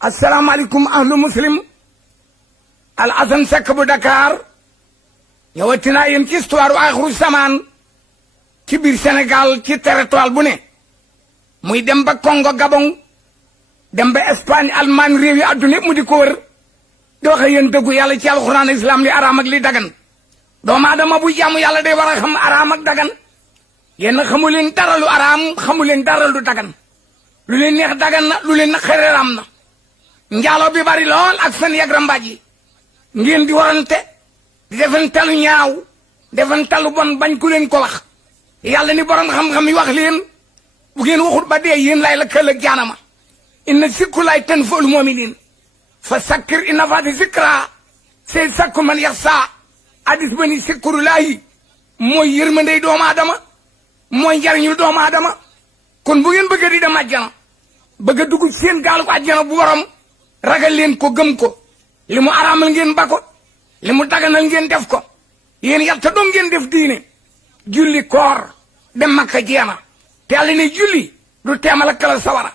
asalaamaaleykum ahlu muslim al Assane Seck bu Dakar ñëwati naa yéen ci histoire aaxiru samaan ci biir Sénégal ci territoire bu ne muy dem ba Congo Gabon dem ba Espagne Allemagne réew yi adduna yëpp mu di ko wër di wax ak yéen dëggu yàlla ci alxuraan islam li araam ak li dagan doomu aadama bu jaamu yàlla day war a xam araam ak dagan yéen xamu leen dara lu araam xamu leen dara lu dagan lu leen neex dagan na lu leen naqari araam na njaaloo bi bari lool ak fen yag rambaaj yi ngeen di warante di defantelu ñaaw defantelu bon bañ ku leen ko wax yàlla ni borom xam-xam yi wax leen bu ngeen waxut ba dee yéen lay la këll ak jaanama inna sikku lay ten fa ul mu'minin fa sakkir inna faati zikra say sakku man yaxsa hadis ba ni sikkuru laahi mooy yërmandey doomu aadama mooy njariñul doomu aadama kon bu ngeen bëgg di dem àjjana bëgg a dugg seen gaalu ko àjjana bu borom ragal leen ko gëm ko li mu araamal ngeen ba ko li mu daganal ngeen def ko yéen yatta doom ngeen def diine julli koor dem makka jeema te yàlla ne julli du teemal ak kala sawara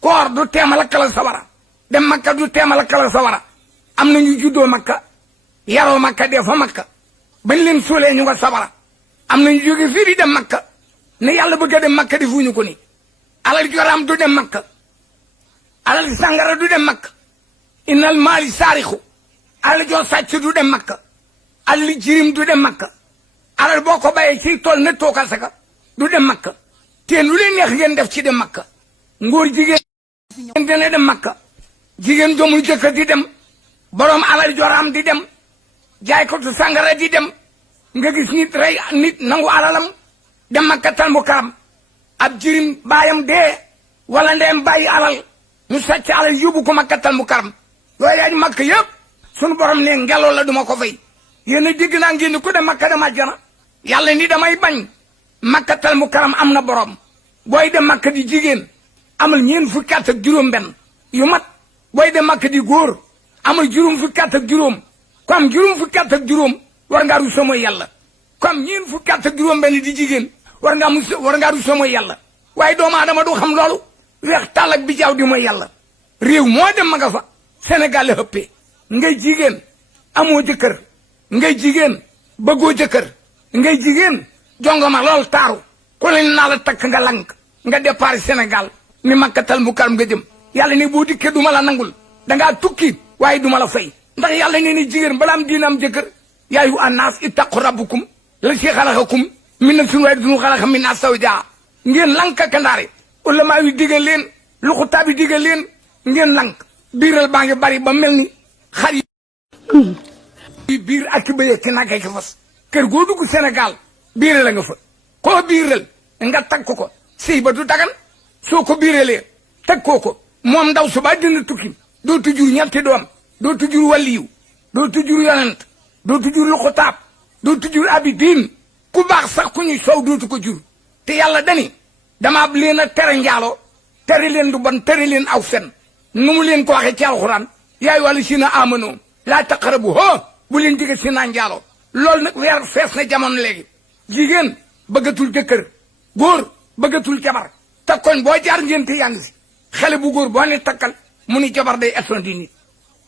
koor du teemal ak kala sawara dem makka du teemal ak kala sawara am na ñu juddoo makka yaroo makka dee fa makka bañ leen suulee ñu nga sawara am na ñu jóge fii di dem makka ne yàlla bëgg a dem makka di fuñu ko ni alal joraam du dem makka alal sangara du dem makka innal maali saarixu alal joo sàcc du dem makka alal jirim du dem makka alal boo ko bàyyee ci tool ne tooka saka du dem makka te lu leen neex ngeen def ci dem makka ngóor jigéen dana dem makka jigéen jomul jëkkër di dem boroom alal joraam di dem jaaykatu sangara di dem nga gis nit rey nit nangu alalam dem makka tal mu karam ab jirim baayam dee wala ndeyam bàyyi alal ñu sàcc alal yóbbu ko makka tal mu karam yooyu yaay makka yëpp sunu borom ne ngelaw la duma ko fay yéen a dégg naa ngeen ni ku dem makka dem àjjana yàlla ni damay bañ makka tal mu karam am na borom booy dem makka di jigéen amal ñeen fukki at ak juróom benn yu mat booy dem makka di góor amal juróom fukki at ak juróom ku am juróom fukki at ak juróom war ngaa rusa mooy yàlla ku am ñeen fukki at ak juróom benn di jigéen war ngaa rusa mooy yàlla waaye doomu aadama du xam loolu weex tàll ak bi jaaw di mooy yàlla réew moo dem ma nga fa Sénégal la ëppee ngay jigéen amoo jëkkër ngay jigéen bëggoo jëkkër ngay jigéen jongoma lool taaru ku leen naa la takk nga lank nga départ Sénégal ni makkatal mu karam nga jëm yàlla ne boo dikkee duma la nangul dangaa tukki waaye duma la fay ndax yàlla ne ni jigéen balaa am diina am jëkkër yaa ayyuha annaas ittaqu rabbakum la si xalaqakum min nafsin waahidatin xalaqa minhaa zawjahaa ngeen lank ak ndaare ulama yi digal leen luxutaab yi digal leen ngeen lank biiral baa ngi bari ba mel ni xar yi biir ak bëye ki nag ak fas kër goo dugg Sénégal biiral la nga fa koo biiral nga tag ko sëy ba du dagan soo ko biiralee teg ko moom ndaw su ba dina tukki dootu jur ñetti doom dootu jur waliyu dootu jur yonent dootu jur luxutaab dootu jur abidiin ku baax sax ku ñuy soow dootu ko jur te yàlla dani dama leen a tere njaaloo tere leen du bon tere leen aw fen nu mu leen ko waxee ci alxuraan yaay wàllu si na amanoo laa taqarabu hoo bu leen jege si naa njaaloo loolu nag weer fees na jamono léegi jigéen bëggatul jëkkër góor bëggatul jabar te koñ boo jaar ngeen te yaa ngi si xale bu góor boo ne takkal mu ni jabar day estonti nit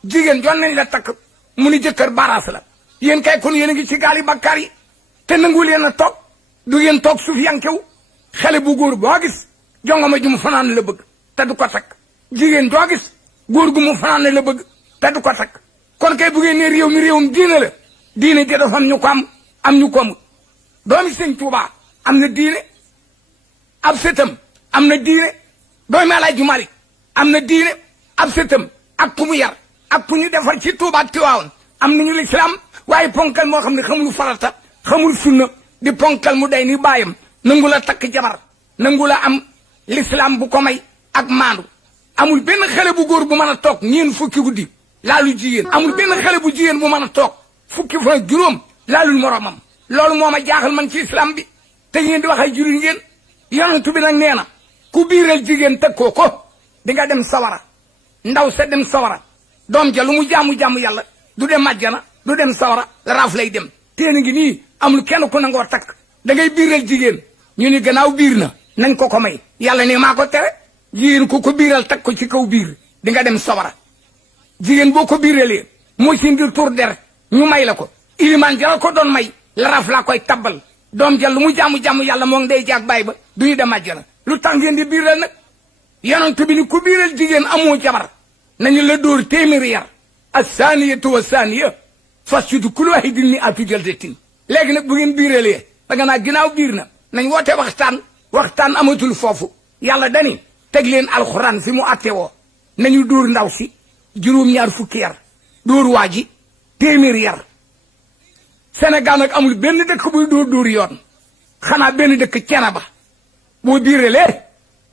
jigéen jon nañ la takk mu ni jëkkër baaraas la yéen kay kon yéen a ngi ci gaali bakkaar yi te nangu leen a toog du ngeen toog suuf yankew xale bu góor boo gis jongama ju mu fanaan la bëgg te du ko takk jigéen doo gis góor gu mu fanaan la bëgg te du ko takk kon kay bu ngeen ne réew mi réewum diine la diine ji dafa am ñu ko am ñu ko amul doomi sëñ Tuubaa am na diine ab sëtam am na diine doomi Alaaji Maalik am na diine ab sëtam ak ku mu yar ak ku ñu defar ci Tuubaa ak Tiwaawan am nañu lislaam waaye ponkal moo xam ne xamul farata xamul sunna di ponkal mu day ni baayam nangu la takk jabar nangu la am lislaam bu ko may ak maandu amul benn xale bu góor bu mën a toog ñeen fukki guddi laalu jigéen amul benn xale bu jigéen bu mën a toog fukki fan juróom laalul moromam loolu moo ma jaaxal man ci islam bi te ngeen di wax ay jullit ngeen yonentu bi nag nee na ku biiral jigéen teg ko di nga dem sawara ndaw sa dem sawara doom ja lu mu jaamu yàlla du dem àjjana du dem sawara raaf lay dem téena ngi nii amul kenn ku nangoo takk da ngay biiral jigéen ñu ni gannaaw biir na nañ ko may yàlla ne maa ko tere jigéen ku ko biiral teg ko ci kaw biir di nga dem sawara jigéen boo ko biiralee moo ci ndir tur der ñu may la ko ilimaan jara ko doon may la raf laa koy tabbal doom ja lu mu jàmm-jàmm yàlla moo ngi day jaag bàyyi ba du ñu dem àjjana lu tax ngeen di biiral nag yonent bi ni ku biiral jigéen amoo jabar nañu la dóor téeméeri yar as-saaniyatu wa saaniya fasjudu kullu waahidin mi'ata jaldatin léegi nag bu ngeen biiralee da nga naa ginnaaw biir na nañ woote waxtaan amatul foofu yàlla dani teg leen alxuraan fi mu atte woo nañu dóor ndaw si juróom-ñaar fukki yar dóor waa ji téeméeri yar Sénégal nag amul benn dëkk buy dóor yoon xanaa benn dëkk cene ba boo biiralee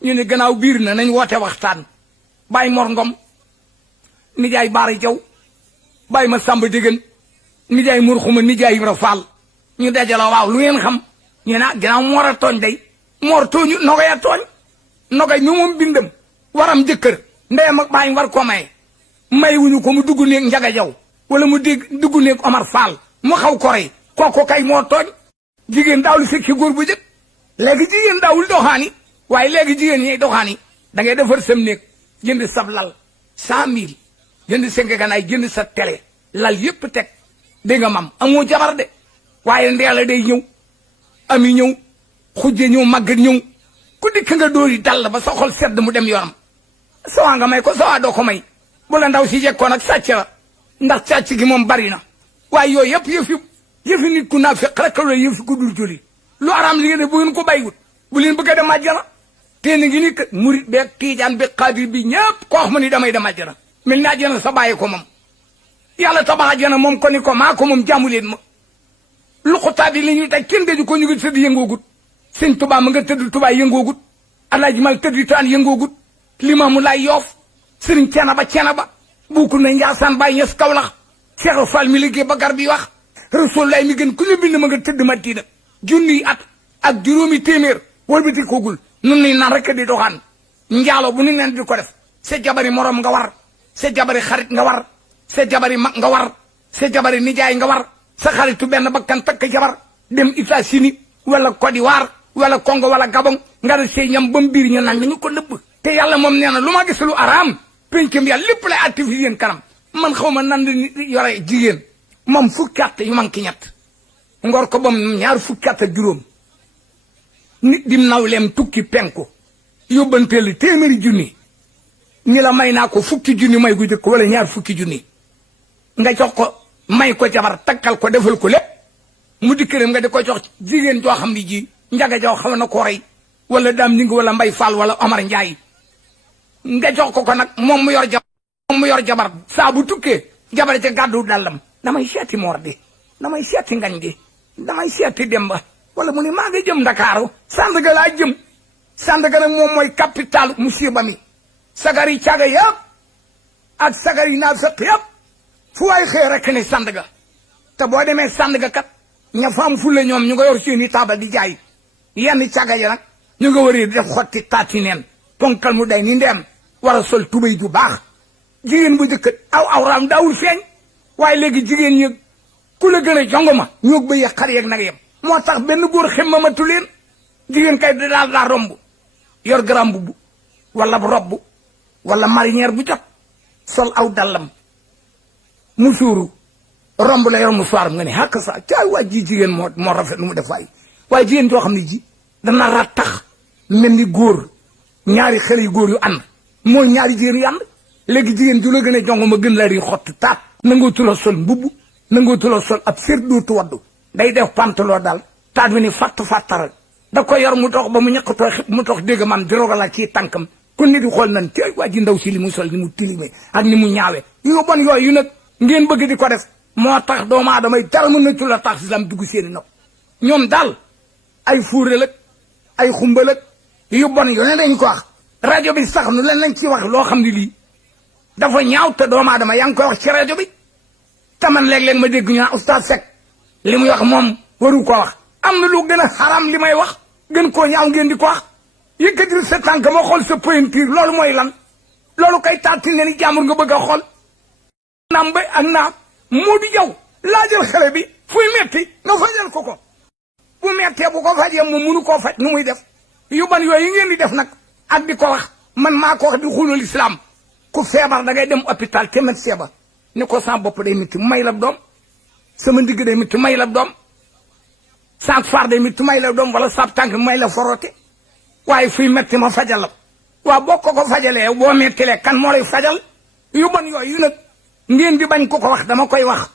ñu ne gannaaw biir na nañ woote waxtaan bàyyi Mor Ngom nijaay Baara Jaw bàyyi ma Samba Dégén nijaay Mor Xuma nijaay Ibra Fall ñu dajale waaw lu ngeen xam ñu ne gannaaw Mor a tooñ day Mor tooñu Nogay a tooñ Nogay mi moom bindam waram jëkkër ndeyam ak bàyyi war ko may wuñu ko mu dugg néeg Njaga Jaw wala mu dugg néeg Omar Fall mu xaw ko rey kooku kay moo tooñ jigéen daawul fekki góor bu jëkk léegi jigéen daawul doxaani waaye léegi jigéen ñi doxaani da ngay defar sam néeg jënd sab lal 100 000 jënd seng ganaay jënd sa télé lal yépp teg dégg nga mam amoo jabar de waaye ndeela day ñëw ami ñëw xujje ñëw màggat ñëw ku dikk nga dóori dal ba sa xol sedd mu dem yoonam sawaa nga may ko sawaa doo ko may bu la ndaw si jekkoon ak sàcc la ndax sàcc gi moom bari na waaye yooyu yëpp yëfi nit ku naa fekk rek la yëfi ku dul joli lu araam li ngeen ne bu ngeen ko bàyyiwut bu leen bëgg a dem àjjana te ni ngi ni murit beeg tiijaan bi xaadir bi ñëpp ko wax ma ni damay dem àjjana mel ni àjjana sa bàyyi ko moom yàlla tabax àjjana moom ko ni ko maa ko moom jaamu leen ma lu xutaa bi li ñuy taj kenn daju ko ñu ngi tëdd yëngoogut sëñ Tuubaa ma nga tëdd Tuubaa yëngoogut Alaaji Mal tëdd taan yëngoogut Limaamu Laay Yoof sëriñ ceena ba buuku na Njaasaan Baay Ñas Kawlax Cheikh Fall mi liggéey ba gar bi wax Rasulullah mi gën ku ñu bind ma nga tëdd Madina junniy at ak juróomi téeméer walbati koogul nun ni naan rek di doxaan njaalo bu ni neen di ko def sa jabari morom nga war sa jabari xarit nga war sa jabari mag nga war sa jabari nijaay nga war sa xaritu benn bakkan takk jabar dem États-Unis wala Côte d'Ivoire wala Congo wala Gabon nga def say ñam ba mu biir ñu naan ñu ko nëbb te yàlla moom nee na lu ma gis lu araam pencam yàlla lépp lay activé yéen kanam man xaw ma nan la yore jigéen moom fukki at yu manqué ñett ngor ko bam ñaar fukki at ak juróom nit dim nawleem tukki penku yóbbanteelu téeméeri junni ni la may naa ko fukki junni may gu jëkk wala ñaar fukki junni nga jox ko may ko jabar takkal ko defal ko lépp mu di këram nga di ko jox jigéen joo xam ni ji njaga joo xam na ko rey wala daam ñi ngi wala mbay fall wala Omar Njaay nga jox ko nag moom mu yor jabar saa bu tukkee jabar ca gàddu dallam damay seeti Mor di damay seeti ngañ gi damay seeti Demba wala mu ne maa ngi jëm Ndakaaru Sandaga laa jëm Sandaga nag moom mooy capital musiba mi sagari caga yëpp ak sagari naa fekk yëpp fu waay xëy rek ne Sandaga te boo demee Sandaga kat ña fa am fulle ñoom ñu nga yor seeni taabal di jaay yenn caga ya nag ñu nga wëree def xotti taati neen ponkal mu day ni ndeem war a sol tubéy ju baax jigéen bu jëkkat awraam daawul feeñ waaye léegi jigéen ñi ku la gën a jongoma ñoog ba yeeg xar yeeg nag yem moo tax benn góor xemmamatu leen jigéen kay daal daa romb yor grand mbubb wala robb wala marinière bu jot sol aw dallam musuuru romb la yor mu soir nga ne xàq sa caay waa ji jigéen moo rafet lu mu def waaye jigéen joo xam ne ji dana rattax mel ni góor ñaari xale yu góor yu ànd mooy ñaari jigéen yu ànd léegi jigéen ju la gën a jongo ma gën la ri xott taat nangootu la sol mbubb nangootu la sol ab sér dootu waddu day def pantalon daal taat bi ni fàttaral da ko yor mu dox ba mu ñaqatoo xib mu dox dégg man di rogal la ci tànkam ku nit di xool nan ci waa ji ndaw si li mu sol ni mu tilime ak ni mu ñaawe yu bon yooyu nag ngeen bëgg di ko def moo tax doomu aadama yi dara mën na ci la tax si lam dugg seeni nopp ñoom daal ay fuural ak ay xumbal ak yu bon yooyu dañ ko wax rajo bi sax nu leen lañ ci wax loo xam ne lii dafa ñaaw te doomu aadama yaa ngi koy wax ci rajo bi te man léeg-léeg ma dégg ñu naan oustaz Seck li muy wax moom waru ko wax am na lu gën a xaram li may wax gën koo ñaaw ngeen di ko wax yëkkatil sa tànk ma xool sa pointure loolu mooy lan loolu kay taati ne ni jàmbur nga bëgg a xool naam bay ak naam moo di jaw laajal xale bi fuy metti nga fajal ko bu mettee bu ko fajee moom mënu koo faj nu muy def yu ban yooyu ngeen di def nag ak di ko wax man maa ko wax di xulul islam ku feebar da ngay dem hôpital te médecin ba ne ko sa bopp day métti may la doom sama ndigg day métti may la doom saak faar day métti may la doom wala saab tànk may la forote waaye fuy métti ma fajal la waaw boo ko fajalee boo mettilee kan moo lay fajal yu bon yooyu nag ngeen di bañ ko wax dama koy wax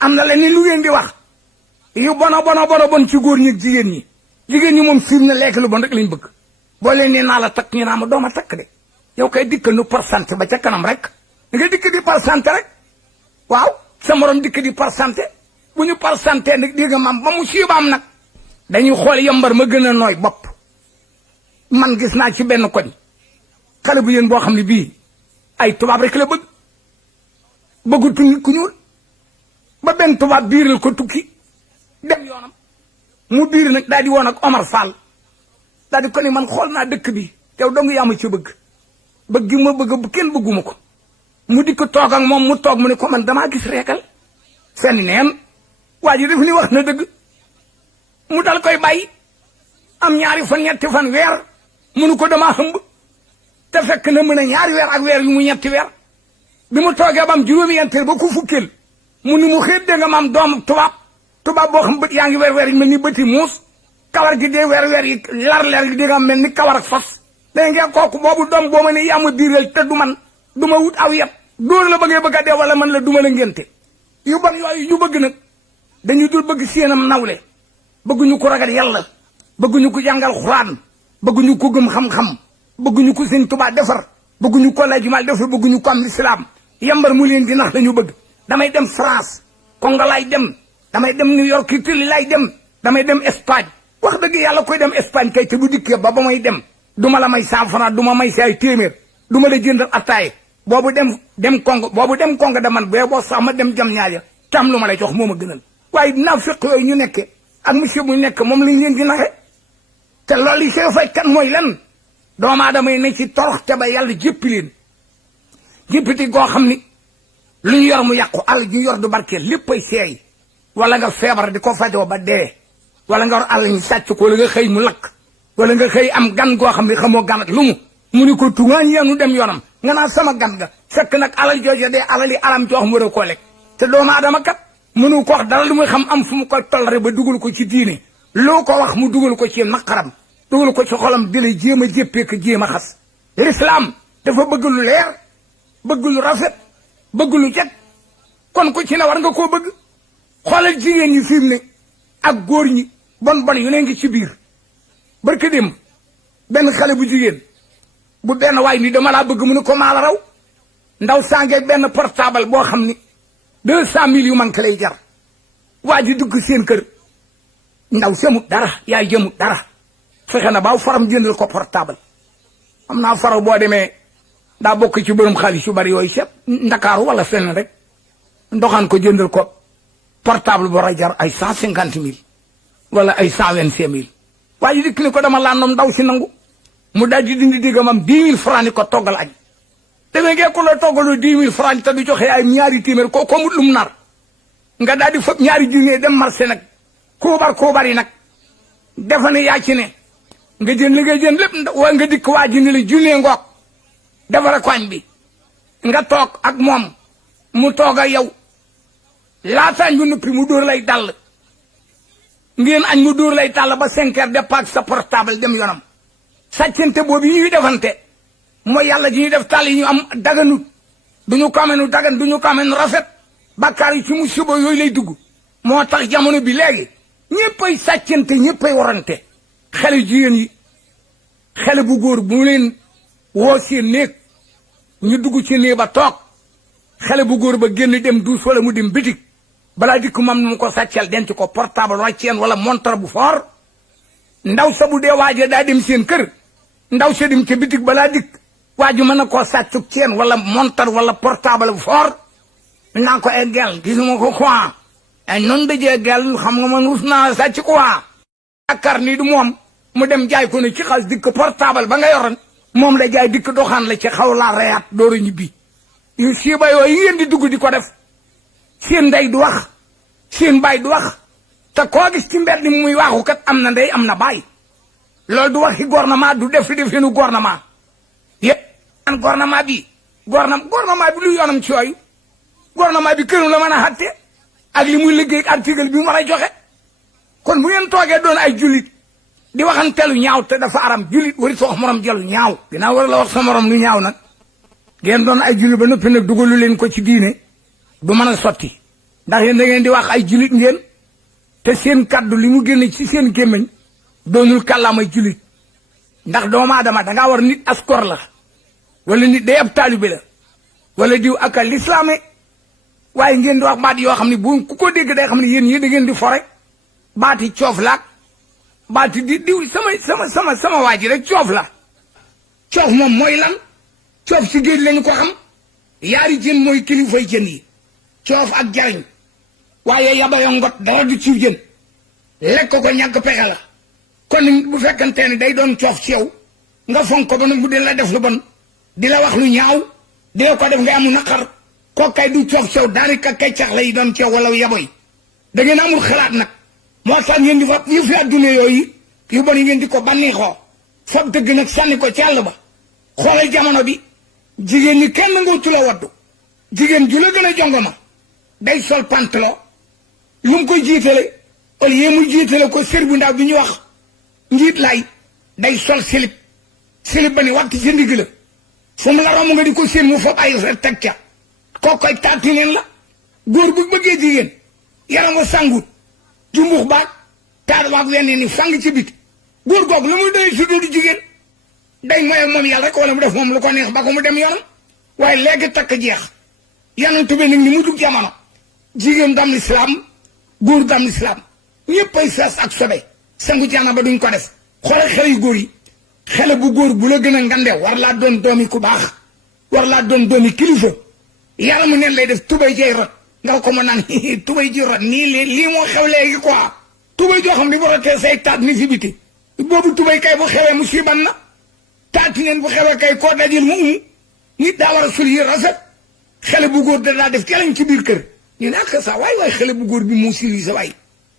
am na leneen lu ngeen di wax yu bon ci góor ñi ak jigéen ñi moom fiim na lekk lu bon rek lañ bëgg boo leen nee naa la takk ñu naa ma dooma takk de yow kay dikkal nu pourcentage ba ca kanam rek da nga dikk di pourcentage rek waaw sa morom dikk di pourcentage bu ñu pourcentage nag dégg nga maam ba mu siibaam nag dañuy xool yambar ma gën a nooy bopp man gis naa ci benn koñ xale bu yéen boo xam ne bii ay tubaab rek la bëggu tuñu ku ñuul ba benn tubaab biiral ko tukki dem yoonam mu biir nag daal di woon ak Omar Fall daal di ko ni man xool naa dëkk bi tew dong yaa ma ci bëgg ma bëgg kenn bëgguma ko mu di ko toog ak moom mu toog mu ne ko man damaa gis reekal seen neen waa ji def ni wax na dëgg mu dal koy bàyyi am ñaari fan ñetti fan weer munu ko damaa xëmb te fekk na mën a ñaari weer ak weer yu mu ñetti weer bi mu toogee ba am juróomi yenteel ba ku fukkeel mu ni mu xeet dégg nga maam doomu tubaab boo xam bët yaa ngi weer yi mel ni bëti muus kawar gi dee weer yi lar gi dégg nga mel ni kawar ak fas dégg nga kooku boobu doom boo ma ne yaa ma biiral te du man du ma wut aw yet dóor la bëgg a dee wala man la du ma la ngénte yu bon yooyu ñu bëgg nag dañu dul bëgg séenam nawle bëgguñu ko ragal yàlla bëgguñu ko jàngal xuraan bëgguñu ko gëm xam-xam bëgguñu ko sëñ Tuubaa defar bëgguñu ko lajumal defar bëgguñu ko am lislaam yambar mu leen di nax lañu bëgg damay dem France Congo laay dem damay dem New York Italie laay dem damay dem Espagne wax dëgg yàlla koy dem Espagne kay te bu dikkee ba may dem duma la may 100 francs duma may si ay téeméer duma la jëndal attaaye boobu dem Congo da man boo sax ma dem jam ñaaja tam lu ma lay jox moo ma gënal waaye dinaa fekk yooyu ñu nekke ak monsieur bu nekk moom lañ leen di naxe te loolu yi see fay kan mooy lan doomu aadama yi ne ci torox te ba yàlla jéppi leen jéppiti goo xam ni lu ñu yor mu yàqu àll ju yor du barkeel léppay seey wala nga feebar di ko fajoo ba dee wala nga war àll ñu sàcc ko wala nga xëy mu lakk wala nga xëy am gan goo xam ne xamoo gan ak lu mu ni ko tungaañ yenu dem yoonam nga naan sama gan ga fekk nag alal jooju dee alali alam joox mu war a koo lekk te doomu aadama kat mënu ko wax dara lu muy xam am fu mu koy tollare ba dugal ko ci diine loo ko wax mu dugal ko ci naqaram dugal ko ci xolam di la jéem a jéppee ko jéem a xas l'islam dafa bëgg lu leer bëgg lu rafet bëgg lu jag kon ku ci ne war nga koo bëgg xoolal jigéen ñi fi mu ne ak góor ñi bon yu ne ngi ci biir barke dem benn xale bu jigéen bu benn waay ni dama laa bëgg mu ne ko maa la raw ndaw sàngeeg benn portable boo xam ni 200 000 yu manqué lay jar waa ji dugg seen kër ndaw semut dara yaay jëmut dara fexe na baaw faram jëndal ko portable am naa faraw boo demee daa bokk ci borom xaalis yu bari yooyu seet ndakaaru wala fenn rek ndoxaan ko jëndal ko portable bu war a jar ay 150 000 wala ay 125 000 waa ji dikk ni ko dama laa noom ndaw si nangu mu daal di dindi diggam am 10 000 francs ni ko toggal añ demee ngeen ko la toggaloo 10 000 francs te du joxe ay ñaari téeméer ko mut lum nar nga daal di fab ñaari junne dem marché nag koobar yi nag defa ne yaa ci ne nga jënd li ngay jënd lépp waa nga dikk waa ji ni la junne ngoog defara koñ bi nga toog ak moom mu toog ak yow laataan bu noppi mu dóor lay dàll ngeen añ mu dóor lay tàll ba 5 heures départ sa portable dem yoonam sàccante boobu yi ñuy defante mooy yàlla ji ñuy def tàll yi ñu am daganut duñu ko amee nu dagan duñu ko amee nu rafet bàkkaar yi ci mu suba yooyu lay dugg moo tax jamono bi léegi ñëppay sàccante ñëppay warante xale jigéen yi xale bu góor bu leen woo seen néeg ñu dugg ci néeg ba toog xale bu góor ba génn dem duus wala mu dem bitig balaa dikk mam nu mu ko sàccal denc ko portable rocceen wala montar bu fort ndaw sa bu dee waaje daa dem seen kër ndaw sa dem ca bitig balaa dikk waaju mën na koo sàccub ceen wala montar wala portable bu fort naa ko ay gel gisuma ko quoi ay noonu dajee gel xam nga man rus naa sàcc quoi yaakaar ni du moom mu dem jaay ko ne ci xaalis dikk portable ba nga yoroon moom la jaay dikk doxaan la ci xaw laa reyaat door a ñibbi yu siiba yooyu ngeen di dugg di ko def seen ndey du wax seen baay du wax te koo gis ci mbedd mi muy waaxu kat am na ndey am na baay loolu du waxi gouvernement du def definu gouvernement yëpp an gouvernement bi gouvernement bi lu yoonam ci yooyu gouvernement bi këram la mën a xatte ak li muy liggéey article bi mu war a joxe kon bu ngeen toogee doon ay jullit di waxantelu ñaaw te dafa aram jullit wari soo wax morom jëlu ñaaw dinaa war la wax sa morom lu ñaaw nag ngeen doon ay jullit ba noppi nag dugalu leen ko ci diine du mën a sotti ndax yéen da ngeen di wax ay jullit ngeen te seen kaddu li mu génne ci seen gémmiñ doonul kàllaamay jullit ndax doomu aadama dangaa war nit askor la wala nit day ab taalibe la wala diw ak a lislaame waaye ngeen di wax baat yoo xam ne bu ku ko dégg day xam ne yéen ñi da ngeen di fo rek baati coof laak baati di diw sama waa ji rek coof la coof moom mooy lan coof ci géej lañu ko xam yaari jën mooy kilifay jën yi coof ak jariñ waaye yabayo ngot dara du ci jën lekk ko ñàkk pexe la kon bu fekkante ne day doon coof ci yow nga fonk ko ba nag bu dee la def lu bon di la wax lu ñaaw di la ko def nga amu naqar koo kay du coof ci yow daanaka kay cax lay doon ci yow wala yaboy da ngeen amul xalaat nag moo tax ngeen di fa yu fi adduna yooyu yu bon yi ngeen di ko bànneexoo fab dëgg nag sànni ko ci àll ba xoolal jamono bi jigéen ñi kenn nga tula waddu jigéen ju la gën a jongoma day sol pantalon lu mu koy jiitale au lieu mu jiitale ko sër bu ndaw bi ñu wax njiit lay day sol silib ba ni waxtu ci ndigg la fu mu la romb nga di ko séen mu fab ay sa teg ca koo koy taati neen la góor bu bëggee jigéen yaram wa sangut jumbux baag taar waag wenn ni fang ci bit góor googu lu muy doy si doodu jigéen day moy moom yàlla rek wala mu def moom lu ko neex ba ko mu dem yoonam waaye léegi takk jeex yanam tubé nag ni mu dugg jamono jigéen dam lislaam góor dam lislaam ñëpp ay fees ak sobe sangu jaana ba duñ ko def xoolal xale yu góor yi xale bu góor bu la gën a ngandew war laa doon doomi ku baax war laa doon doomi kilifa yàlla mu neen lay def tubay jay rot nga ko ma naan tubay ji rot nii lii moo xew léegi quoi tubay joo xam ne bu rotee say taat ni fi biti boobu tubay kay bu xewee mu siiban na taati neen bu xewee kay koo dajil mu umu nit daa war a sul yi rafet xale bu góor da daa def jalañ ci biir kër ñu ne ak sa waay xale bu góor bi mu sili sa waay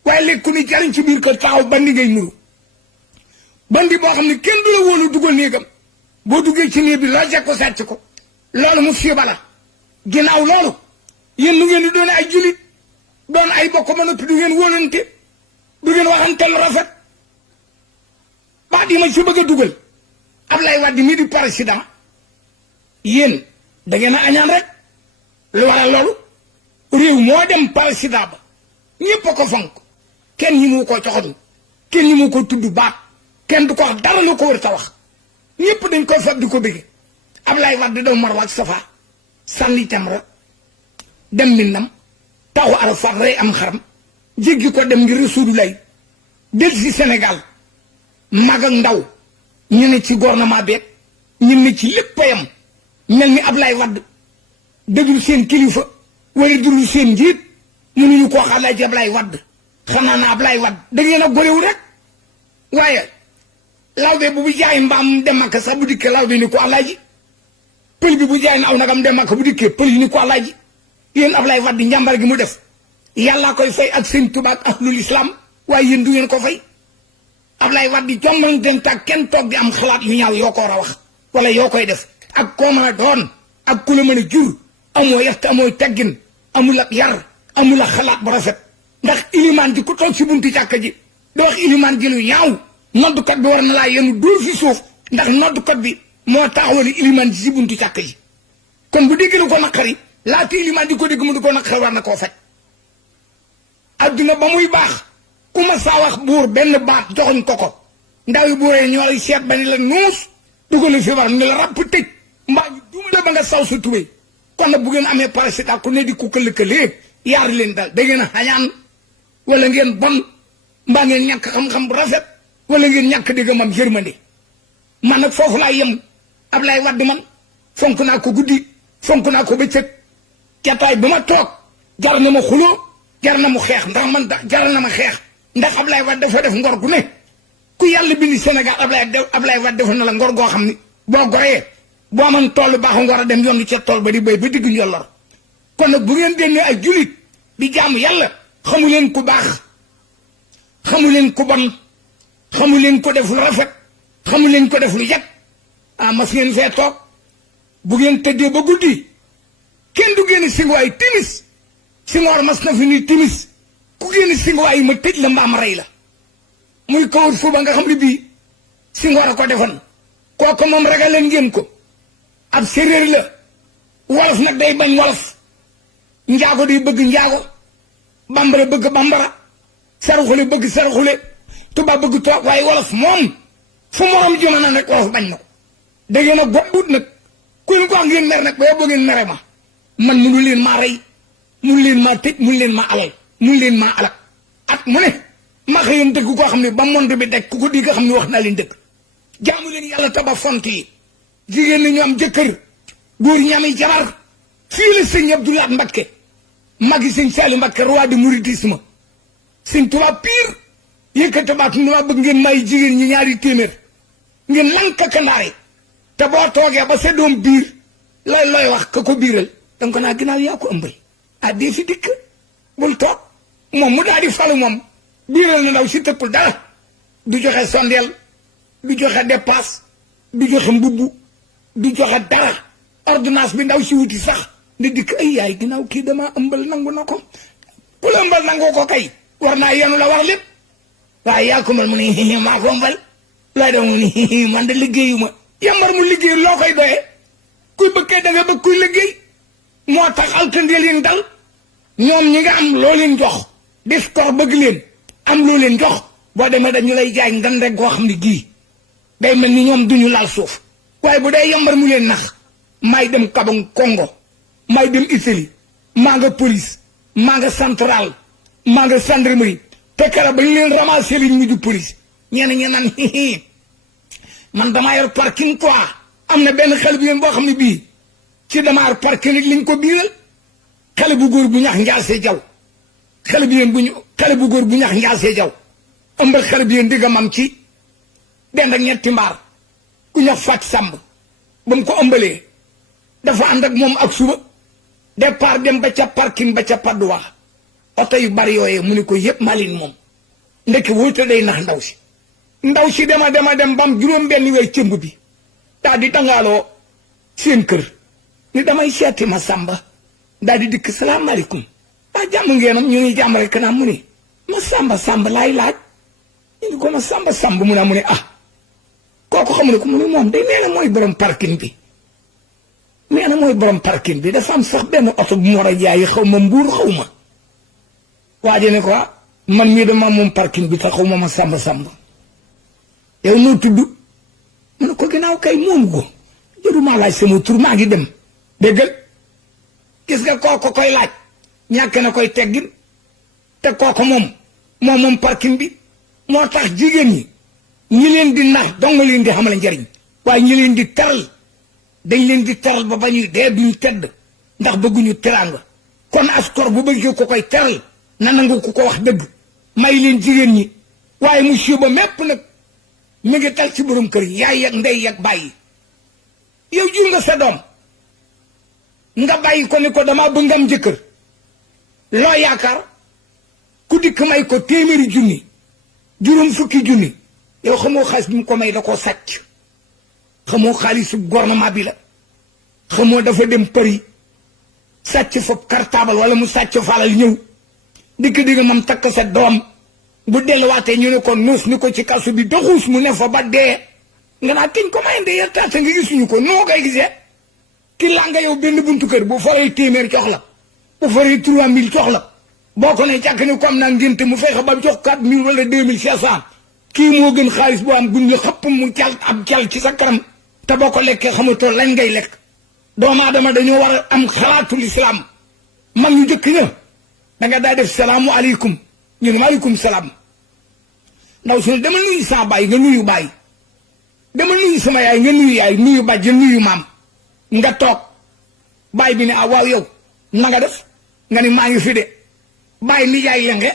waaye léegi ku ni jariñ ci biir kër taxaw bandi ngay nuru bandi boo xam ne kenn du la wóolu dugal néegam boo duggee ci néeg bi loo jag ko sàcc ko loolu mu siiba la ginnaaw loolu yéen nu ngeen di doon ay julit doon ay bokk ba noppi du ngeen wóolante du ngeen waxante lu rafet baat yi ma ci bëgg a dugal Ablaye Wade mii di président yéen da ngeen a añaan rek lu waral loolu réew moo dem président ba ñëpp a ko fonk kenn ñi mu ko coxatu kenn ñi mu ko tudd baat kenn du ko wax dara lu ko wër ta wax ñëpp dañ koy fab di ko bëgge Ablaye Wade daw mar waak safa sànni tamra dem Minam taxu Arafat rey am xaram jéggi ko dem ngir Rasulullah del si Sénégal mag ak ndaw ñu ne ci gouvernement beeg ñu ne ci léppayam mel ni Ablaye Wade déglu seen kilifa wala déglu seen njiit mënuñu koo xalaat ci Ablaye Wade xam naa ne Ablaye Wade da ngeen a gorewu rek waaye lawbe bu jaay mbaam dem ak sax bu dikkee lawbe ni ko alaaji pël bi bu jaay na aw nagam dem ak bu dikkee pël yi ni ko alaaji yéen Ablaye Wade njàmbar gi mu def yàllaa koy fay ak seen tubaab ak ahlul islam waaye yéen du ngeen ko fay Ablaye Wade jommal den tag kenn toog di am xalaat yu ñaaw yoo ko war a wax wala yoo koy def ak koo mën a doon ak ku la mën a jur amoo yett amoo teggin amul ak yar amul ak xalaat bu rafet ndax ilimaan ji ku toog si buntu jàkka ji doo wax ilimaan ji lu ñaaw noddukat bi war na laa yenu dóor fi suuf ndax noddukat bi moo taxawal ilimaan ji si buntu jàkka ji kon bu dégg lu ko naqari laata ilimaan di ko dégg mu di ko naqari war na koo faj adduna ba muy baax ku ma saa wax buur benn baat joxuñ ko ndaw yi buuree ñoo lay seet ba ni la nuus dugal fi war ni la ràpp tëj mbaa ñu duuma ba nga saw sa tubéy kon nag bu ngeen amee président ku ne di ku këllëkëlee yaar leen dal da ngeen a xañaan wala ngeen bon mbaa ngeen ñàkk xam-xam bu rafet wala ngeen ñàkk dégg mam yërmande man nag foofu laa yem Ablaye Wade man fonk naa ko guddi fonk naa ko bëccëg jataay ba ma toog jar na ma xuloo jar na mu xeex ndax man jaral na ma xeex ndax Ablaye Wade dafa def ngor gu ne ku yàlla bindi Sénégal Ablaye Wade defoon na la ngor goo xam ni boo goree boo man tool baax ngor a dem yoon ca tool ba di béy ba digg njolloor kon nag bu ngeen dénnee ay julit di jaamu yàlla xamu leen ku baax xamu leen ku bon xamu leen ko def lu rafet xamu leen ko def lu jag mas ngeen fee toog bu ngeen tëddee ba guddi kenn du génn singuwaay timis Senghor mas na fi ni timis ku génn singuwaay ma tëj la mbaam rey la muy kawut fu ba nga xam ne bii Senghor a ko defoon kooku moom ragal leen ngeen ko ab séeréer la wolof nag day bañ wolof njaago day bëgg njaago bambara bëgg bambara saraxule bëgg saraxule tubaab bëgg tubaab waaye wolof moom fu morom jona na rek wolof bañ na ko da ngeen a goddut nag ku leen ko wax ngeen mer nag ba yóbboo ngeen mere ma man munu leen maa rey munu leen maa tëj munu leen maa alal munu leen maa alak at mu ne ma xëyoon dëgg koo xam ne ba monde bi daj ku ko di nga xam ne wax naa leen dëgg jaamu leen yàlla taba font yi jigéen ñi ñu am jëkkër góor ñi am jabar fii la sëñ Abdoulaye Mbacké magi sëñ Saliou Mbacké roi du mouridisme sëñ Tuubaa pire yëkkati baat nu ma bëgg ngeen may jigéen ñi ñaari téeméer ngeen lanka kandaare te boo toogee ba sa doom biir looy wax ka ko biiral danga ko naa ginnaaw yaa ko ëmbal ah dee fi dikk bul toog moom mu daal di falu moom biiral na ndaw si tëkkul dara du joxe sondeel du joxe dépasse du joxe mbubbu du joxe dara ordonnance bi ndaw si wuti sax ndi dikk ay yaay ginnaaw kii dama ëmbal nangu na ko ku la ëmbal nangu ko kay war naa yenu la wax lépp waaye yaa ko mal mu ne maa ko ëmbal lay doon mu ne man de liggéeyu ma yambar mu liggéey loo koy doyee kuy bëggee da nga bëgg kuy liggéey moo tax altandee leen dal ñoom ñi nga am loo leen jox def kor bëgg leen am loo leen jox boo demee dañu lay jaay ngan rek goo xam ne gii day mel ni ñoom duñu laal suuf waaye bu dee yambar mu leen nax may dem Gabon Congo may dem Italie maa nga police maa nga central maa nga gendarmerie te kara ba ñu leen ramassé liñ ñu du police ñenn ñi naan man damaa yor parking quoi am na benn xale bu yéen boo xam ne bii ci damaa yor parking rek liñ ko biiral xale bu góor bu ñax njaasee jaw xale bu yéen xale bu góor bu ñax njaasee jaw ëmbal xale bu yéen digga mam ci dend ak ñetti mbaar ku ñax fat sàmb ba mu ko ëmbalee dafa ànd ak moom ak suba départ dem ba ca parking ba ca padduwa oto yu bari yooyee mu ne ko yëpp malin moom ndekki wóote day nax ndaw si dema dem bam juróom benn weer cëmb bi daal di dangaaloo seen kër ni damay seeti ma sàmba daal di dikk salaamaaleykum waa jàmm ngeenam ñu ngi jàmm rek naa mu ne ma sàmba laay laaj ñu ni ko ma sàmba mu ne mu ne ah kooku xamu ne ko mu ne moom day nee na mooy borom parking bi nee na mooy borom parking bi dafa am sax benn oto bu mu war a jaay xaw ma mbuur xaw ma waaje ne ko man mii dama moom parking bi te xaw ma sàmba yow noo tudd mu ne ko ginnaaw kay moomu ko jëruma laaj sama tur maa ngi dem déggal gis nga kooko koy laaj ñàkk na koy teggin te kooko moom parking bi moo tax jigéen ñi leen di nax dong nga leen di xamal njariñ waaye ñi leen di teral dañ leen di teral ba bañuy dee duñu tedd ndax bëgguñu teraanga kon askor bu bëggee ko koy teral na nangu ku ko wax dëgg may leen jigéen ñi waaye monsieur ba mépp nag mi ngi tal ci borom kër yaay yak ndey yak bàyyi yow jur nga sa doom nga bàyyi ko ni ko dama bëgg nga am jëkkër loo yaakaar ku dikk may ko téeméeri junni juróom fukki junni yow xamoo xaalis bi mu ko may da koo sàcc xamoo xaalisu gouvernement bi la xamoo dafa dem Paris sàcc foofu cartable wala mu sàcc falal ñëw dikk digga moom takk sa doom bu delluwaatee ñu ne ko nuus ni ko ci kasu bi doxuus mu ne fa ba dee nga naa teñ ko may ndey yar taata nga gisuñu ko noo koy gisee ki laa nga yow benn buntu kër bu faree téeméer jox la bu faree 3000 jox la boo ko ne jàkk ni ko am naa ngénte mu fexe ba jox 4000 wala 2500 kii moo gën xaalis boo am buñ la xëpp mu cal ab cal ci sa kanam te boo ko lekkee xamatoo lañ ngay lekk doomu aadama dañoo war a am xalaatul islam mag ñu jëkk ña da nga daa def salaamu aleykum ñu ne maaleykum salaam ndaw su ne demal nuyu sama baay nga nuyu baay demal nuyu sama yaay nga nuyu yaay nuyu bàjj nuyu maam nga toog baay bi ne ah waaw yow na nga def nga ni maa ngi fi de baay nijaay lenge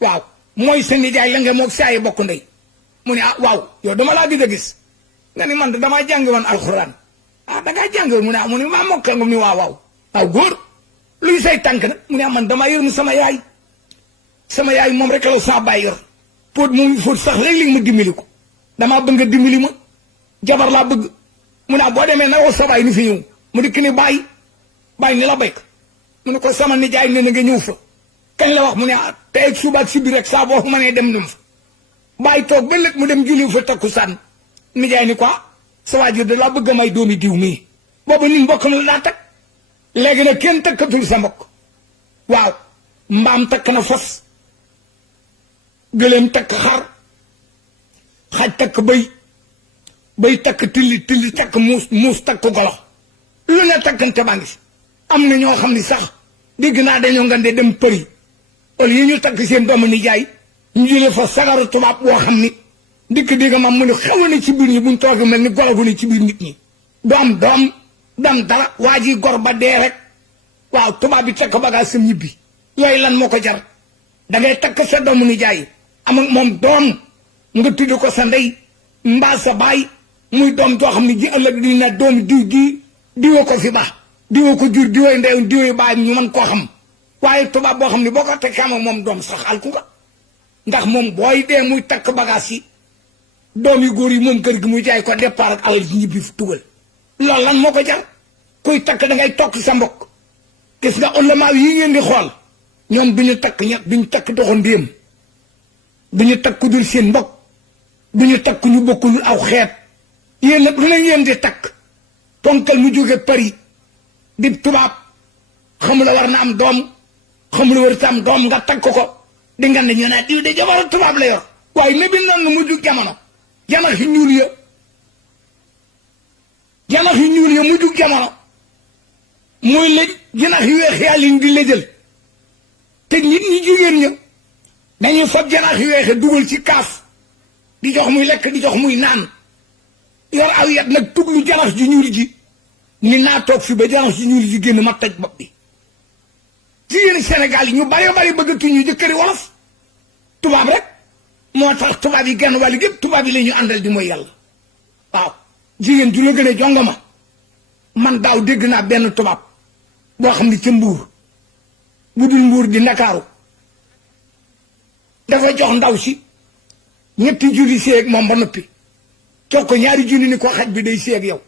waaw mooy sa nijaay lenge moog saa yi bokk ndey mu ne ah waaw yow dama laa gëj a gis nga ni man damaa jàng woon alxuraan ah da ngaa jàng mu ne ah mu ne maa mokkal nga mu ne waaw góor luy say tànk nag mu ne ah man damaa yërëm sama yaay moom rek la saa baay yor póot moom fóot sax léeg-léeg ma dimbali ko damaa bëgg nga dimbali ma jabar laa bëgg mu ne boo demee na wax sa baay ni fi ñëw mu dikk ni bàyyi ni la béyk mu ne ko sama nijaay ne na nga ñëw fa kañ la wax mu ne tey ak suba ak si biir rek saa boo ma nee dem fa bàyyi toog ba léegi mu dem julli fa takkusaan nijaay ni quoi sa waajur da laa bëgg a may doomi diw mii boobu ni mbokkam la daa takk léegi nag kenn takkatul sa mbokk waaw mbaam takk na fas gëléem takk xar xaj takk bëy takk tilli takk muus takk golo lu ne takkante baa ngi si am na ñoo xam ni sax dégg naa dañoo ngande dem përi wala yi ñu takk seen doomu nijaay ñu jëlee fa sagaru tubaab boo xam ni dikk mam mu ne xew na ci biir ñi buñ toog mel ni golo gu ne ci biir nit ñi doom dam dara waa ji gor ba dee rek waaw tubaab bi takk bagage sam ñibbi yooyu lan moo ko jar da ngay takk sa doomu nijaay am ak moom doom nga tudd ko sa ndey mbaa sa baay muy doom joo xam ne ji ëllëg di na doomu diw gi diwa ko fi baax diwa ko jur diwoy ndeyam diwoy baay ñu mën koo xam waaye tubaab boo xam ne boo ko tekkee am ak moom doom sax alku nga ndax moom booy dee muy takk bagage yi doom yu góor yi moom kër gi muy jaay ko départ ak alal ji ñibbi fi tugal loolu lan moo ko jar kuy takk da ngay tokk sa mbokk gis nga ulama yi ngeen di xool ñoom duñu takk doxandéem duñu takk dul seen mbokk duñu takk ñu bokkul aw xeet yéen nag lu ne ngeen di takk ponkal mu jóge Paris di tubaab xamula war na am doom xamula war ta am doom nga takk ko di nga ne ñu ne diw de jabaru tubaab la yor waaye ne bi noonu mu jug jamono janax yu ñuul ya mu jug jamono muy lëj janax yu weex yaa leen di lëjal te nit ñi jigéen ña dañuy fab janax yu weexe dugal ci kaaf di jox muy lekk di jox muy naan yor aw yat nag tuglu janax ju ñuul ji ni naa toog fi ba janax ju ñuul ji génn ma taj bopp bi jigéen Sénégal yi ñu bari bëggatuñu jëkkëri wolof tubaab rek moo tax tubaab yi genn wàll gépp tubaab yi la ñu àndal di mooy yàlla waaw jigéen ju la gën a jongama man daaw dégg naa benn tubaab boo xam ne ca Mbuur bu dul Mbuur di Ndakaaru dafa jox ndaw si ñetti junni séeg moom ba noppi jox ko ñaari junni ni ko xaj bi day séeg yow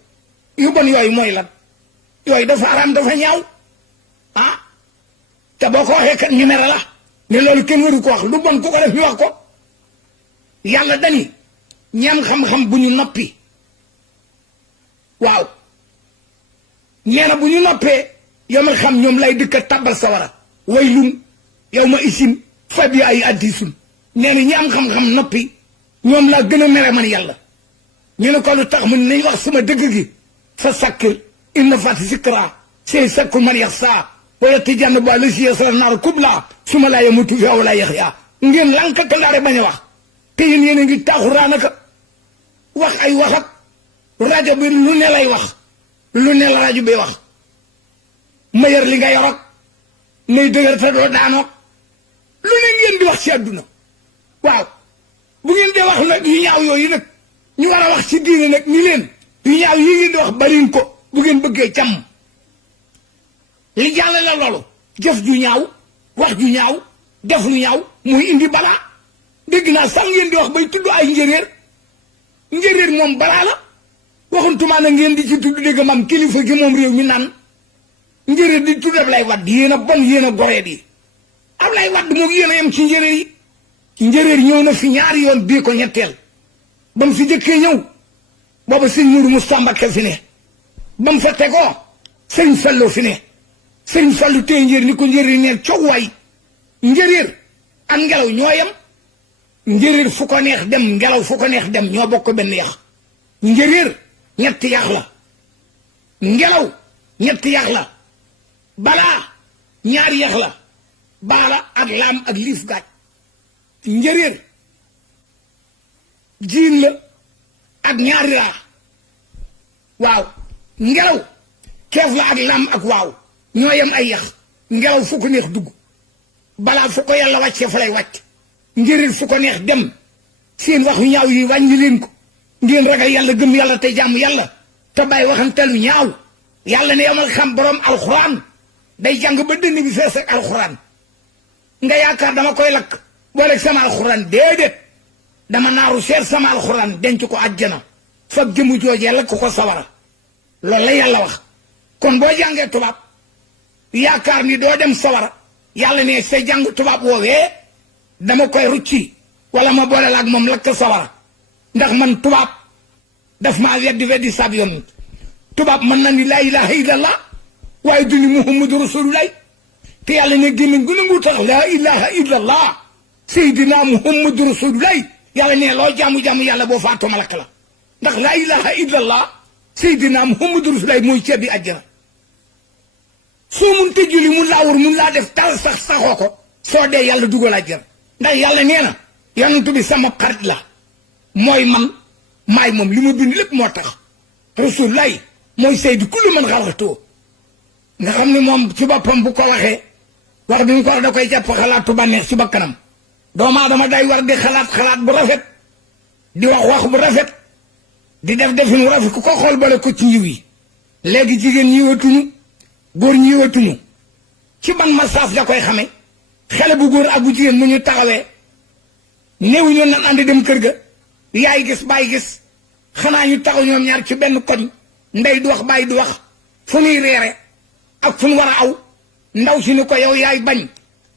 yu bon yooyu mooy lan yooyu dafa araam dafa ñaaw ah te boo ko waxee kat ñu mere la ne loolu kenn waru ko wax lu bon ku ko def ñu wax ko yàlla dani ñam xam-xam bu ñu noppi waaw nee na bu ñu noppee yomal xam ñoom lay dëkk a tabal sawara waylun yow ma isin fa bi ay addisun nee na ñi am xam-xam noppi ñoom laa gën a mere man yàlla ñu ne ko lu tax mun nañ wax sama dëgg gi fa sakkir inna fati sikra sey sakku man yax saa wala tijann ba la si yasara naar kubla su ma laa yamutu fi wala yax yaa ngeen lankatalaare bañ a wax te yéen a ngi taaxuraanaka wax ay waxat rajo bi lu ne lay wax lu ne la rajo bi wax ma yar li nga yorok nay dëgër te doo daanook lu ne ngeen di wax ci àdduna waaw bu ngeen dee wax nag yu ñaaw yooyu nag ñu war a wax ci diine nag ni leen yu ñaaw yi ngeen di wax bariñ ko bu ngeen bëggee càmm li jàlle la loolu jëf ju ñaaw wax ju ñaaw def lu ñaaw muy indi balaa dégg naa sax ngeen di wax bay tudd ay njëréer moom balaa la waxuntuma na ngeen di ci tudd dégg mam kilifa gi moom réew mi naan njëréer di tudd Ablaye Wade yéen a bon yéen a goreet yi Ablaye Wade moom yéen a yem ci njëréer yi njëréer ñëw na fi ñaari yoon bii ko ñetteel ba mu fi jëkkee ñëw booba sëñ Mourou Moustapha Mbacké fi ne ba mu fa tegoo sëñ Fallu fi ne sëñ Fallu tey njëriñ ni ko njëriñ neen coow waay njëréer ak ngelaw ñoo yem njëréer fu ko neex dem ngelaw fu ko neex dem ñoo bokk benn yax njëréer ñetti yax la ngelaw ñetti yax la balaa ñaari yax la baala ak laam ak liif gaaj njëréer jiin la ak ñaari raa waaw ngelaw keef la ak laam ak waaw ñoo yem ay yax ngelaw fu ko neex dugg balaa fu ko yàlla wàccee fa lay wàcc njëréer fu ko neex dem seen wax yu ñaaw yi wàññi leen ko ngeen ragal yàlla gëm yàlla te jàmm yàlla te bàyyi waxantelu ñaaw yàlla ne yamal xam borom alxuraan day jàng ba dënn bi fees ak alxuraan nga yaakaar dama koy lakk booleeg sama alxuraan déedéet dama naaru seet sama alxuraan denc ko àjjana fab jëmu joojee lakk ko sawara loolu la yàlla wax kon boo jàngee tubaab yaakaar ni doo dem sawara yàlla ne sa jàng tubaab woowee dama koy rucci wala ma boole la ak moom lakk sawara ndax man tubaab daf maa weddi sab yoon tubaab mën na ni laa ilaha illallah waaye du ni muhammadu rasulullah te yàlla ne gémmiñ gu nangu tax laa ilaha illallah seydina muhammadu rasulullah yàlla ne loo jaamu-jaamu yàlla boo faatoo ma lakk la ndax laa ilaha illallah seydina muhammadu rasulullah mooy ceebi àjjana soo mun te julli mun laa wër mun laa def tal sax saxoo ko soo dee yàlla dugal àjjana ndax yàlla nee na yonent bi sama xarit la mooy man maay moom li ma bind lépp moo tax rasulullah mooy saydi kullu man xalaqtu nga xam ne moom ci boppam bu ko waxee wax bi mu ko wax da koy jàpp xalaatu bànneex ci bakkanam doomu aadama day war di xalaat bu rafet di wax bu rafet di def defin rafet ku ko xool bale ko ci njiw yi léegi jigéen ñi watuñu góor ñi watuñu ci ban massage da koy xame xale bu góor ak bu jigéen mu ñu taxawee néew ñu nan ànd dem kër ga yaay gis bàyyi gis xanaa ñu taxaw ñoom ñaar ci benn koñ ndey du wax bàyyi du wax fu ñuy reere ak fu ñu war a aw ndaw si ni ko yow yaay bañ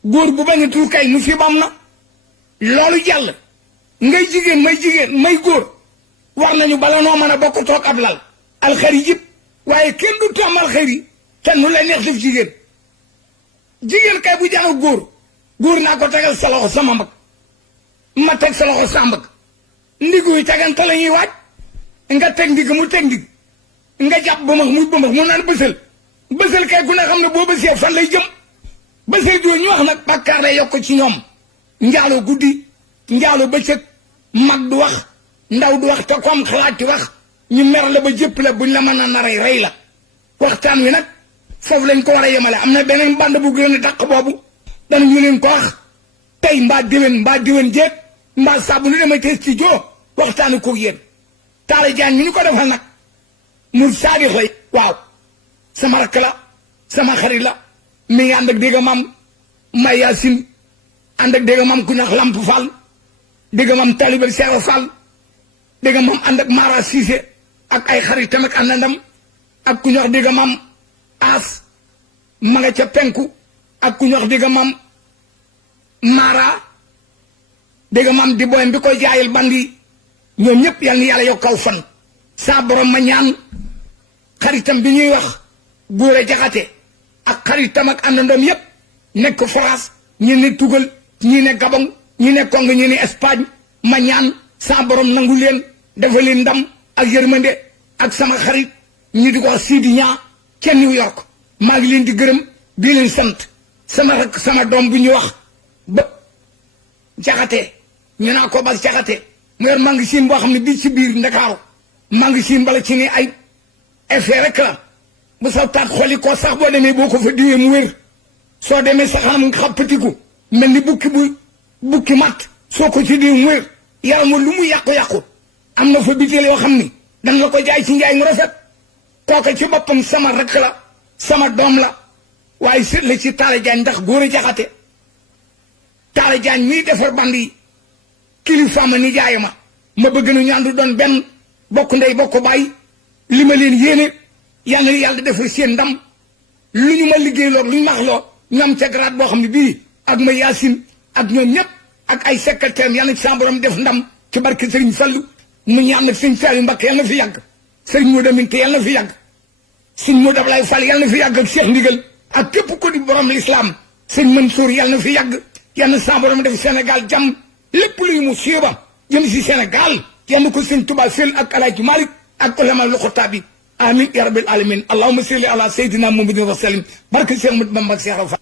góor bu bañatul kay musibam na loolu jàll ngay jigéen may góor war nañu bala noo mën a bokk toog ab lal alxari yëpp waaye kenn du tam alxari kenn nu lay neex def jigéen kay bu jàng góor naa ko tegal sa loxo sama mbag ma teg sa loxo sa mbag ndigu yi tegante la ñuy waaj nga teg ndig mu teg ndig nga jàpp bëmax muy bëmax mu naan bësal kay ku ne xam ne boo bësee fan lay jëm bësal joo ñu wax nag bàkkaar lay yokk ci ñoom njaaloo guddi njaaloo bëccëg mag du wax ndaw du wax te ko am xalaat ci wax ñu mer la ba jëpp la buñ la mën a naray rey la waxtaan wi nag foofu lañ ko war a yemale am na beneen bande bu gën a dàq boobu danañu leen ko wax tey mbaa déwén jéeg mbaa saabu nu demee te studio waxtaanu koog yéen Talla Diagne mi ñu ko defal nag mu saadix lay waaw sama rakk la sama xarit la mi ngi ànd ak dégg maam may Yaasin ànd ak dégg maam ku ñax Lamp Fall dégg maam Talibel Seex Fall dégg maam ànd ak Mara Cissé ak ay xaritam ak àndandam ak ku ñax dégg maam As ma nga ca penku ak ku ñax dégg maam Mara dégg maam di boyam bi koy jaayal bandi ñoom ñëpp yal na yàlla yokkaw fan saa borom ma ñaan xaritam bi ñuy wax Buure Jaxate ak xaritam ak àndandoom yëpp nekk France ñi ne Tugal ñi ne Gabon ñi ne Congo ñi ne Espagne ma ñaan saa borom nangu leen dafa leen ndam ak yërmande ak sama xarit ñi di ko wax Sidi Ñaa ca New York maa ngi leen di gërëm di leen sant sama doom bu ñuy wax ba Jaxate ñu naa ko ba Jaxate mu yor magasin boo xam ne bii ci biir Ndakaaru magasin bala ci ni ay effet rek la bu sa taat xoli ko sax boo demee boo ko fa diwee mu wér soo demee sa xanam nga xappatiku mel ni bukki mat soo ko ci diw mu wér yaram lu mu yàqu-yàqu am na fa biteel yoo xam ni dan la ko jaay ci njaay mu rafet kooka ci boppam sama rek la sama doom la waaye sët la ci Talla Diagne ndax góor a Jaxate Talla Diagne mii defar band yi kilifa ma nijaay ma bëgg na ñu ànd doon benn bokk ndey bokk baay li ma leen yéene yal na yàlla defal seen ndam lu ñu ma liggéey lool lu ñu nax loo ñu am ca grade boo xam ne bii ak ma Yaasin ak ñoom ñëpp ak ay secrétaire yal na ci sa borom def ndam ci barke Serigne Fallou mu ñaan nag Serigne Saliou Mbacké yal na fi yàgg Serigne Modou Aminta yal na fi yàgg Serigne Modou Ablaye Fall yal na fi yàgg ak Cheikh Ndigal ak képp ko di borom l'islam Serigne Mansour yal na fi yàgg yal na sa borom def Sénégal jàmm lépp luy mu siiba jëm si Sénégal yal na ko Serigne Touba Sel ak Alaaji Malick ak ulama lu xutaab bi amin ya rabbil alamin allahumma salli ala sayyidina muhammadin wa sallim barke Cheikh Ahmadou Bamba Cheikh